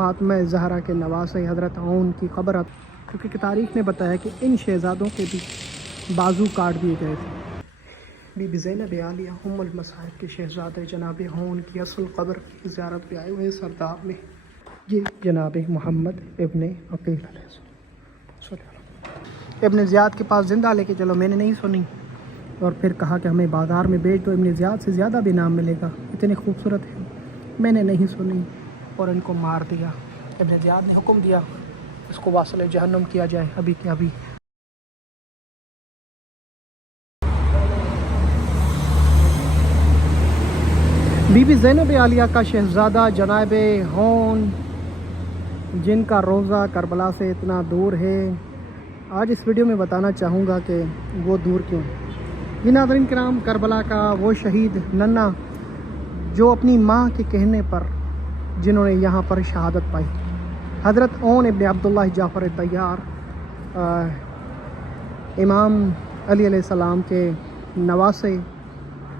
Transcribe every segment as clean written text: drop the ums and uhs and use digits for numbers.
فاطمہ زہرا کے نواسے حضرت عون کی قبر، کیونکہ تاریخ نے بتایا کہ ان شہزادوں کے بھی بازو کاٹ دیے گئے تھے۔ بی بی زینب عالیہ ام المصائب کے شہزادے جناب عون کی اصل قبر کی زیارت پہ آئے ہوئے سرداب میں۔ یہ جناب محمد ابن عقیل علیہ السلام ابن زیاد کے پاس زندہ لے کے چلو، میں نے نہیں سنی، اور پھر کہا کہ ہمیں بازار میں بیچ دو، ابن زیاد سے زیادہ بھی نام ملے گا، اتنے خوبصورت ہیں، میں نے نہیں سنی اور ان کو مار دیا۔ ابن زیاد نے حکم دیا اس کو واصل جہنم کیا جائے ابھی کہ ابھی۔ بی بی زینب عالیہ کا شہزادہ جناب عون، جن کا روضہ کربلا سے اتنا دور ہے، آج اس ویڈیو میں بتانا چاہوں گا کہ وہ دور کیوں۔ یہ ناظرین کرام، کربلا کا وہ شہید ننھا جو اپنی ماں کے کہنے پر جنہوں نے یہاں پر شہادت پائی، حضرت عون ابن عبداللہ جعفر طیار، امام علی علیہ السلام کے نواسے،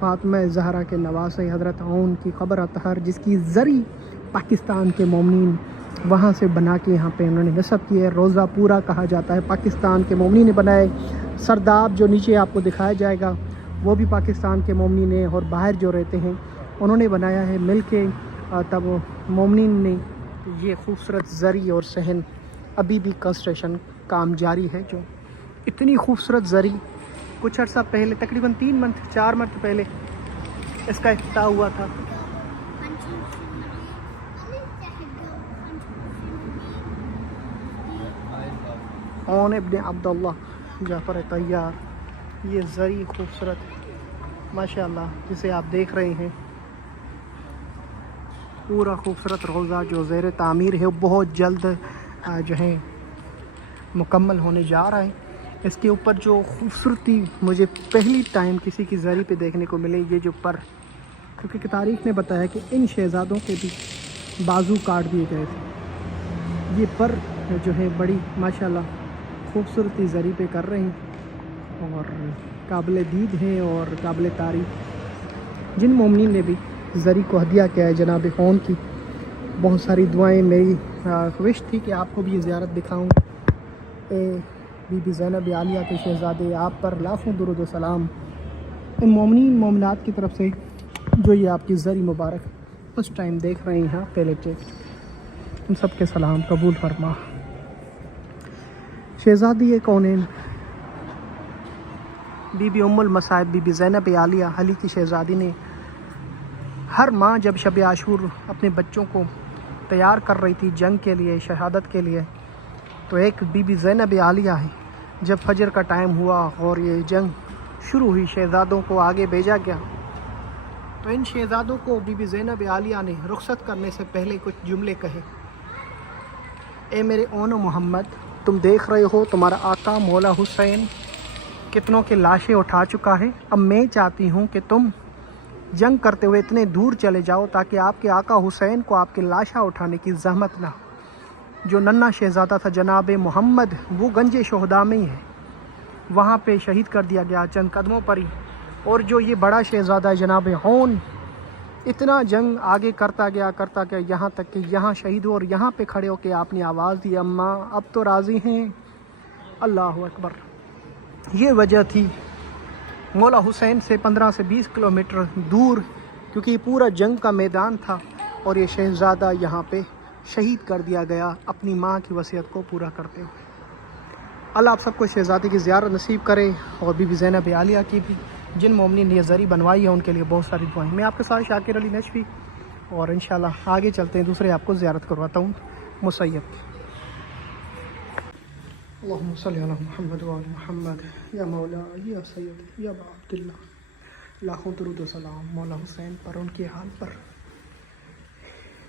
فاطمہ زہرا کے نواسے حضرت عون کی قبر اطہر، جس کی زری پاکستان کے مومنین وہاں سے بنا کے یہاں پہ انہوں نے نصب کی ہے۔ روضہ پورا کہا جاتا ہے، پاکستان کے مومنین نے بنائے۔ سرداب جو نیچے آپ کو دکھایا جائے گا وہ بھی پاکستان کے مومنین ہیں، اور باہر جو رہتے ہیں انہوں نے بنایا ہے مل کے۔ تب مومنین نے یہ خوبصورت زری اور صحن، ابھی بھی کنسٹرکشن کام جاری ہے، جو اتنی خوبصورت زری کچھ عرصہ پہلے، تقریباً 4 منتھ پہلے اس کا افتتاح ہوا تھا۔ عون ابن عبداللہ جعفر طیار، یہ زری خوبصورت ماشاءاللہ جسے آپ دیکھ رہے ہیں، پورا خوبصورت روضہ جو زیر تعمیر ہے، بہت جلد جو ہے مکمل ہونے جا رہا ہے۔ اس کے اوپر جو خوبصورتی مجھے پہلی ٹائم کسی کی زری پہ دیکھنے کو ملے، یہ جو پر، کیونکہ تاریخ نے بتایا کہ ان شہزادوں کے بھی بازو کاٹ دیے گئے تھے۔ یہ پر جو ہے بڑی ماشاءاللہ خوبصورتی زری پہ کر رہے ہیں، اور قابل دید ہیں اور قابل تعریف۔ جن مومنین نے بھی زری کو ہدیہ کیا ہے جناب عون کی، بہت ساری دعائیں، میری خواہش تھی کہ آپ کو بھی یہ زیارت دکھاؤں۔ اے بی بی زینب عالیہ کے شہزادے، آپ پر لاکھوں درود و سلام ان مومنین مومنات کی طرف سے جو یہ آپ کی زری مبارک فرسٹ ٹائم دیکھ رہے ہیں پہلے ٹیکسٹ، ان سب کے سلام قبول فرما۔ شہزادی کونین بی بی ام المصائب بی بی زینب عالیہ علی کی شہزادی نے ہر ماں جب شب عاشور اپنے بچوں کو تیار کر رہی تھی جنگ کے لیے، شہادت کے لیے، تو ایک بی بی زینب عالیہ ہے، جب فجر کا ٹائم ہوا اور یہ جنگ شروع ہوئی، شہزادوں کو آگے بھیجا گیا، تو ان شہزادوں کو بی بی زینب عالیہ نے رخصت کرنے سے پہلے کچھ جملے کہے۔ اے میرے عون و محمد، تم دیکھ رہے ہو تمہارا آقا مولا حسین کتنوں کے لاشیں اٹھا چکا ہے، اب میں چاہتی ہوں کہ تم جنگ کرتے ہوئے اتنے دور چلے جاؤ تاکہ آپ کے آقا حسین کو آپ کی لاشیں اٹھانے کی زحمت نہ ہو۔ جو ننھا شہزادہ تھا جناب محمد، وہ گنج شہداء میں ہی ہے، وہاں پہ شہید کر دیا گیا چند قدموں پر ہی۔ اور جو یہ بڑا شہزادہ ہے جناب عون، اتنا جنگ آگے کرتا گیا یہاں تک کہ یہاں شہید ہو، اور یہاں پہ کھڑے ہو کے آپ نے آواز دی، اماں اب تو راضی ہیں، اللہ اکبر۔ یہ وجہ تھی مولا حسین سے 15 سے 20 کلومیٹر دور، کیونکہ یہ پورا جنگ کا میدان تھا، اور یہ شہزادہ یہاں پہ شہید کر دیا گیا اپنی ماں کی وصیت کو پورا کرتے ہوئے۔ اللہ آپ سب کو شہزادی کی زیارت نصیب کرے، اور بی بی زینب عالیہ کی بھی، جن مومنین نے یہ زری بنوائی ہے ان کے لیے بہت ساری دعائیں۔ میں آپ کے ساتھ شاکر علی نشفی، اور انشاءاللہ آگے چلتے ہیں، دوسرے آپ کو زیارت کرواتا ہوں مسیب۔ اللہم صلی علی محمد وعلی محمد، یا مولا یا سید یا ابا عبداللہ، لاکھوں درود و سلام مولا حسین پر، ان کے حال پر۔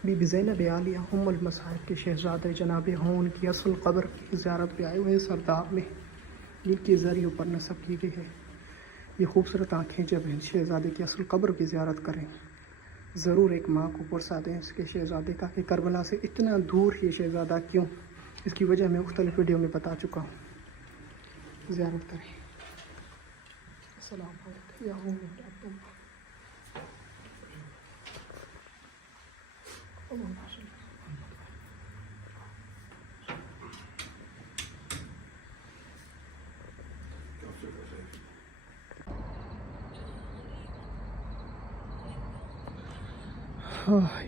بی بی زینب عالیہ ام المصائب کے شہزادے جناب عون کی اصل قبر کی زیارت پہ آئے ہوئے سرداب میں، جن کی زری اوپر نصب کی گئی ہے۔ یہ خوبصورت آنکھیں جب اس شہزادے کی اصل قبر کی زیارت کریں، ضرور ایک ماں کو پرسا دیں اس کے شہزادے کا کہ کربلا سے اتنا دور یہ شہزادہ کیوں، اس کی وجہ میں مختلف ویڈیو میں بتا چکا ہوں۔ زیارت کریں۔ السلام علیکم یا عون ابن عبداللہ۔ اللہم صلی علی محمد۔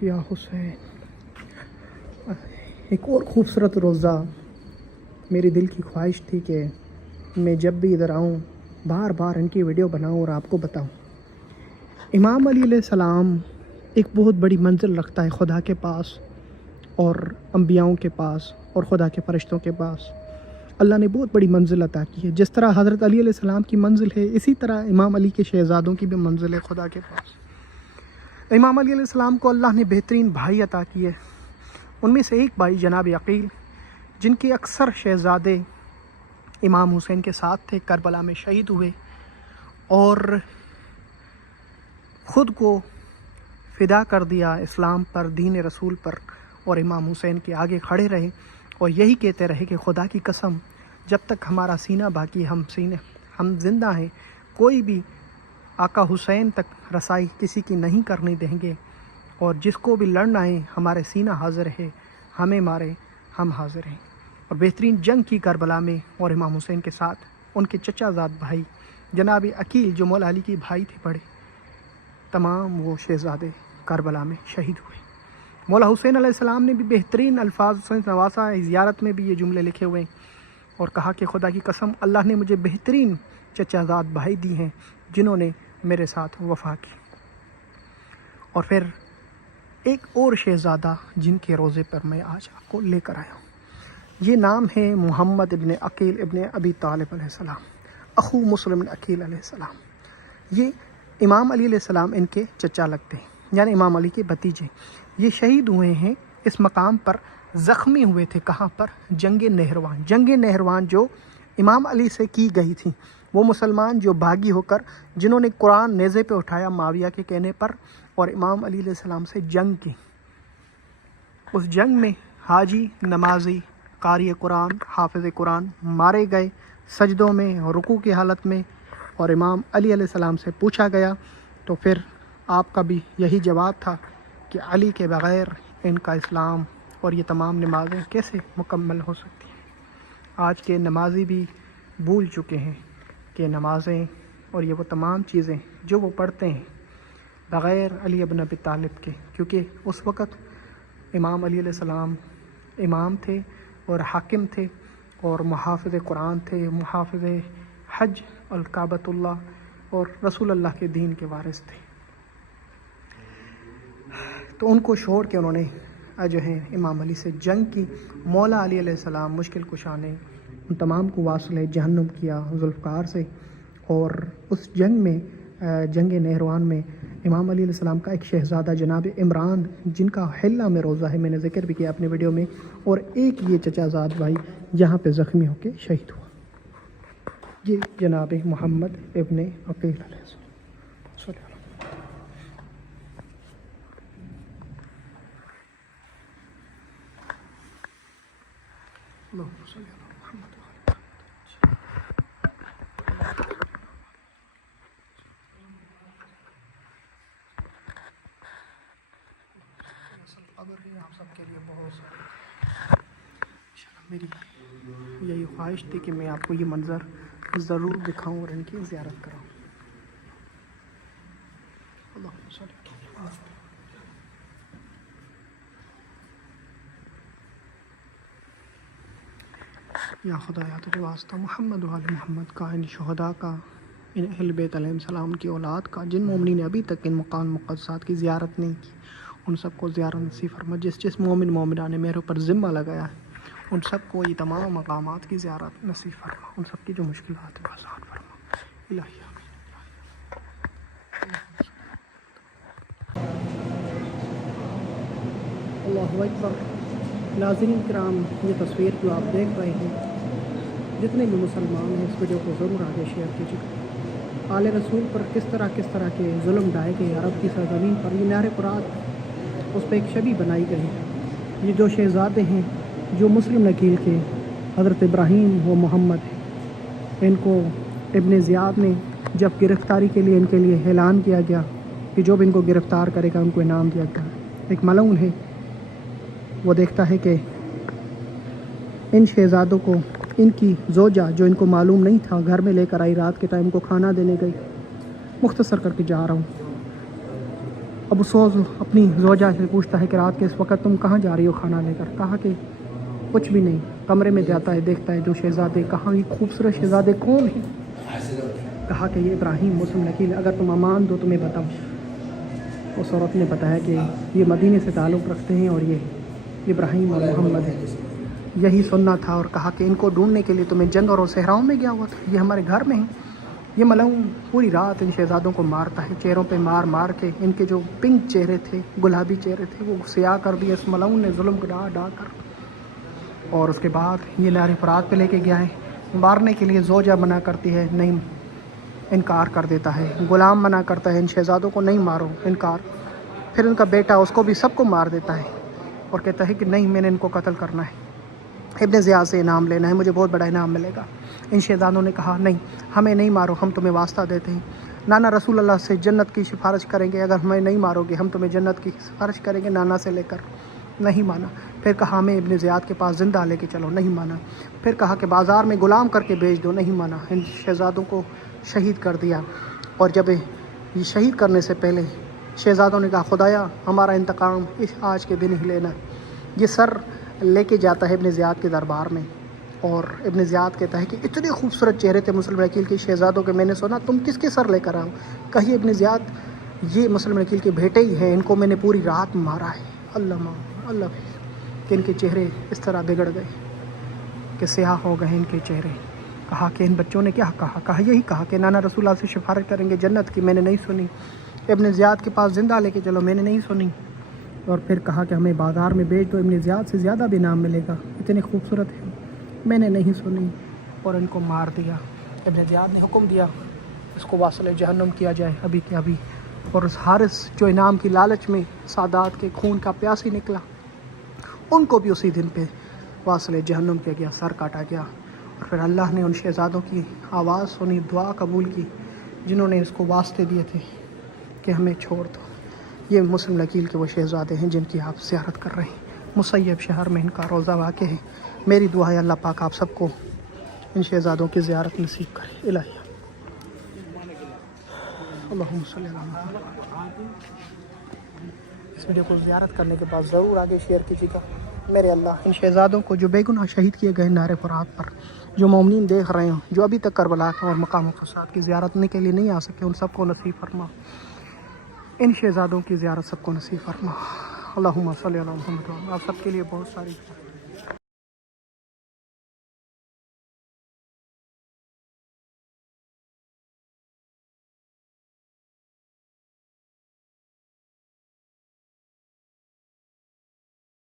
یا حسین، ایک اور خوبصورت روزہ میری دل کی خواہش تھی کہ میں جب بھی ادھر آؤں بار بار ان کی ویڈیو بناؤں اور آپ کو بتاؤں۔ امام علی علیہ السلام ایک بہت بڑی منزل رکھتا ہے خدا کے پاس اور انبیاؤں کے پاس اور خدا کے فرشتوں کے پاس۔ اللہ نے بہت بڑی منزل عطا کی ہے۔ جس طرح حضرت علی علیہ السلام کی منزل ہے، اسی طرح امام علی کے شہزادوں کی بھی منزل ہے خدا کے پاس۔ امام علی علیہ السلام کو اللہ نے بہترین بھائی عطا کیے۔ ان میں سے ایک بھائی جناب عقیل، جن کے اکثر شہزادے امام حسین کے ساتھ تھے، کربلا میں شہید ہوئے اور خود کو فدا کر دیا اسلام پر، دین رسول پر، اور امام حسین کے آگے کھڑے رہے اور یہی کہتے رہے کہ خدا کی قسم، جب تک ہمارا سینہ باقی ہم زندہ ہیں، کوئی بھی آقا حسین تک رسائی کسی کی نہیں کرنے دیں گے، اور جس کو بھی لڑنا ہے ہمارے سینہ حاضر ہے، ہمیں مارے ہم حاضر ہیں۔ اور بہترین جنگ کی کربلا میں، اور امام حسین کے ساتھ ان کے چچا زاد بھائی جناب عقیل جو مولا علی کے بھائی تھے بڑے، تمام وہ شہزادے کربلا میں شہید ہوئے۔ مولا حسین علیہ السلام نے بھی بہترین الفاظ سے نوازا ہے، زیارت میں بھی یہ جملے لکھے ہوئے ہیں اور کہا کہ خدا کی قسم، اللہ نے مجھے بہترین چچا زاد بھائی دی ہیں جنہوں نے میرے ساتھ وفا کی۔ اور پھر ایک اور شہزادہ جن کے روزے پر میں آج آپ کو لے کر آیا ہوں، یہ نام ہے محمد ابن عقیل ابن ابی طالب علیہ السلام، اخو مسلم بن عقیل علیہ السلام۔ یہ امام علی علیہ السلام ان کے چچا لگتے ہیں، یعنی امام علی کے بھتیجے۔ یہ شہید ہوئے ہیں اس مقام پر، زخمی ہوئے تھے کہاں پر؟ جنگ نہروان۔ جنگ نہروان جو امام علی سے کی گئی تھی، وہ مسلمان جو باغی ہو کر، جنہوں نے قرآن نیزے پہ اٹھایا معاویہ کے کہنے پر اور امام علی علیہ السلام سے جنگ کی، اس جنگ میں حاجی، نمازی، قاری قرآن، حافظ قرآن مارے گئے سجدوں میں، رکوع کی حالت میں، اور امام علی علیہ السلام سے پوچھا گیا تو پھر آپ کا بھی یہی جواب تھا کہ علی کے بغیر ان کا اسلام اور یہ تمام نمازیں کیسے مکمل ہو سکتی ہیں۔ آج کے نمازی بھی بھول چکے ہیں کہ نمازیں اور یہ وہ تمام چیزیں جو وہ پڑھتے ہیں بغیر علی بن ابی طالب کے، کیونکہ اس وقت امام علی علیہ السلام امام تھے اور حاکم تھے اور محافظ قرآن تھے، محافظ حج الکعبۃ اللہ اور رسول اللہ کے دین کے وارث تھے۔ تو ان کو چھوڑ کے انہوں نے جو ہے امام علی سے جنگ کی۔ مولا علی علیہ السلام مشکل کشا نے ان تمام کو واصل جہنم کیا ذوالفقار سے، اور اس جنگ میں، جنگ نہروان میں، امام علی علیہ السلام کا ایک شہزادہ جناب عمران، جن کا حلہ میں روزہ ہے، میں نے ذکر بھی کیا اپنے ویڈیو میں، اور ایک یہ چچا زاد بھائی یہاں پہ زخمی ہو کے شہید ہوا۔ یہ جناب محمد ابن عقیل علیہ السلام۔ اللہم صلی علی محمد۔ قبر ہے آپ سب کے لیے بہت سارے۔ میری یہی خواہش تھی کہ میں آپ کو یہ منظر ضرور دکھاؤں اور ان کی زیارت کراؤں۔ اللہم صلی علی محمد۔ یا خدایا تجھے واسطہ محمد و آل محمد کا، ان شہداء کا، ان اہل بیت علیہ السلام کی اولاد کا، جن مومنین نے ابھی تک ان مقام مقدسات کی زیارت نہیں کی، ان سب کو زیارت نصیب فرما۔ جس مومن مومنہ نے میرے اوپر ذمہ لگایا ہے، ان سب کو یہ تمام مقامات کی زیارت نصیب فرما، ان سب کی جو مشکلات ہیں آسان فرما۔ الہی آمین۔ اللہ اکبر۔ ناظرین کرام، یہ تصویر جو آپ دیکھ رہے ہیں، جتنے بھی مسلمان ہیں اس ویڈیو کو ضرور آگے شیئر کیجیے۔ آل رسول پر کس طرح کے ظلم ڈھائے گئے عرب کی سرزمین پر، یہ نہر فرات، اس پہ ایک شبیہ بنائی گئی ہے۔ یہ جو شہزادے ہیں جو مسلم نکیل کے حضرت ابراہیم و محمد ہیں، ان کو ابن زیاد نے جب گرفتاری کے لیے ان کے لیے اعلان کیا گیا کہ جو بھی ان کو گرفتار کرے گا ان کو انعام دیا گیا۔ ایک ملعون ہے، وہ دیکھتا ہے کہ ان شہزادوں کو ان کی زوجہ جو ان کو معلوم نہیں تھا گھر میں لے کر آئی، رات کے ٹائم کو کھانا دینے گئی۔ مختصر کر کے جا رہا ہوں۔ ابو سوز اپنی زوجہ سے پوچھتا ہے کہ رات کے اس وقت تم کہاں جا رہی ہو کھانا لے کر؟ کہا کہ کچھ بھی نہیں، کمرے میں جاتا ہے، دیکھتا ہے جو شہزادے، کہاں یہ خوبصورت شہزادے کون ہیں؟ کہا کہ یہ ابراہیم مسلم وکیل، اگر تم امان دو تمہیں بتاؤں۔ اس عورت نے بتایا کہ یہ مدینے سے تعلق رکھتے ہیں اور یہ ابراہیم اور محمد ہے۔ یہی سننا تھا، اور کہا کہ ان کو ڈھونڈنے کے لیے تمہیں جنگ اور صحراؤں میں گیا ہوا تھا، یہ ہمارے گھر میں ہیں۔ یہ ملعون پوری رات ان شہزادوں کو مارتا ہے، چہروں پہ مار مار کے ان کے جو پنک چہرے تھے، گلابی چہرے تھے، وہ سیاہ کر دیے اس ملعون نے ظلم کو ڈھا کر۔ اور اس کے بعد یہ نہر فرات پہ لے کے گیا ہے، مارنے کے لیے زوجہ منع کرتی ہے، نہیں، انکار کر دیتا ہے۔ غلام منع کرتا ہے ان شہزادوں کو نہیں مارو، انکار۔ پھر ان کا بیٹا اس کو بھی سب کو مار دیتا ہے اور کہتا ہے کہ نہیں، میں نے ان کو قتل کرنا ہے، ابن زیاد سے انعام لینا ہے، مجھے بہت بڑا انعام ملے گا۔ ان شہزادوں نے کہا نہیں، ہمیں نہیں مارو، ہم تمہیں واسطہ دیتے ہیں، نانا رسول اللہ سے جنت کی سفارش کریں گے، اگر ہمیں نہیں مارو گے ہم تمہیں جنت کی سفارش کریں گے نانا سے لے کر۔ نہیں مانا۔ پھر کہا ہمیں ابن زیاد کے پاس زندہ لے کے چلو، نہیں مانا۔ پھر کہا کہ بازار میں غلام کر کے بیچ دو، نہیں مانا۔ ان شہزادوں کو شہید کر دیا، اور جب یہ شہید کرنے سے پہلے شہزادوں نے کہا خدایا ہمارا انتقام اس آج کے دن ہی لینا۔ یہ سر لے کے جاتا ہے ابن زیاد کے دربار میں، اور ابن زیاد کہتا ہے کہ اتنے خوبصورت چہرے تھے مسلم وکیل کے شہزادوں کے، میں نے سنا تم کس کے سر لے کر آؤ؟ کہیے ابن زیاد یہ مسلم وکیل کے بیٹے ہی ہیں، ان کو میں نے پوری رات مارا ہے۔ اللہ کہ ان کے چہرے اس طرح بگڑ گئے کہ سیاہ ہو گئے ان کے چہرے۔ کہا کہ ان بچوں نے کیا کہا؟ یہی کہا کہ نانا رسول اللہ سے سفارش کریں گے جنت کی، میں نے نہیں سنی۔ ابن زیاد کے پاس زندہ لے کے چلو، میں نے نہیں سنی۔ اور پھر کہا کہ ہمیں بازار میں بیچ دو، ابن زیاد سے زیادہ بھی نام ملے گا، اتنے خوبصورت ہیں، میں نے نہیں سنی، اور ان کو مار دیا۔ ابن زیاد نے حکم دیا اس کو واصل جہنم کیا جائے ابھی کے ابھی، اور اس حارث جو انعام کی لالچ میں سادات کے خون کا پیاسی نکلا، ان کو بھی اسی دن پہ واصل جہنم کیا گیا، سر کاٹا گیا۔ اور پھر اللہ نے ان شہزادوں کی آواز سنی، دعا قبول کی، جنہوں نے اس کو واسطے دیے تھے کہ ہمیں چھوڑ دو۔ یہ مسلم وکیل کے وہ شہزادے ہیں جن کی آپ زیارت کر رہے ہیں۔ مسیب شہر میں ان کا روزہ واقع ہے۔ میری دعا ہے اللہ پاک آپ سب کو ان شہزادوں کی زیارت نصیب کرے۔ الہی اللہم صلی اللہ علیہ وسلم۔ اس ویڈیو کو زیارت کرنے کے بعد ضرور آگے شیئر کیجیے گا۔ میرے اللہ ان شہزادوں کو جو بے گناہ شہید کیے گئے نہر فرات پر، جو مومنین دیکھ رہے ہوں، جو ابھی تک کربلا اور مقام فساد کی زیارت کے لیے نہیں آ سکے، ان سب کو نصیب فرما، ان شہزادوں کی زیارت سب کو نصیب فرما۔ اللہم صلی اللہ محمد۔ آپ سب کے لیے بہت ساری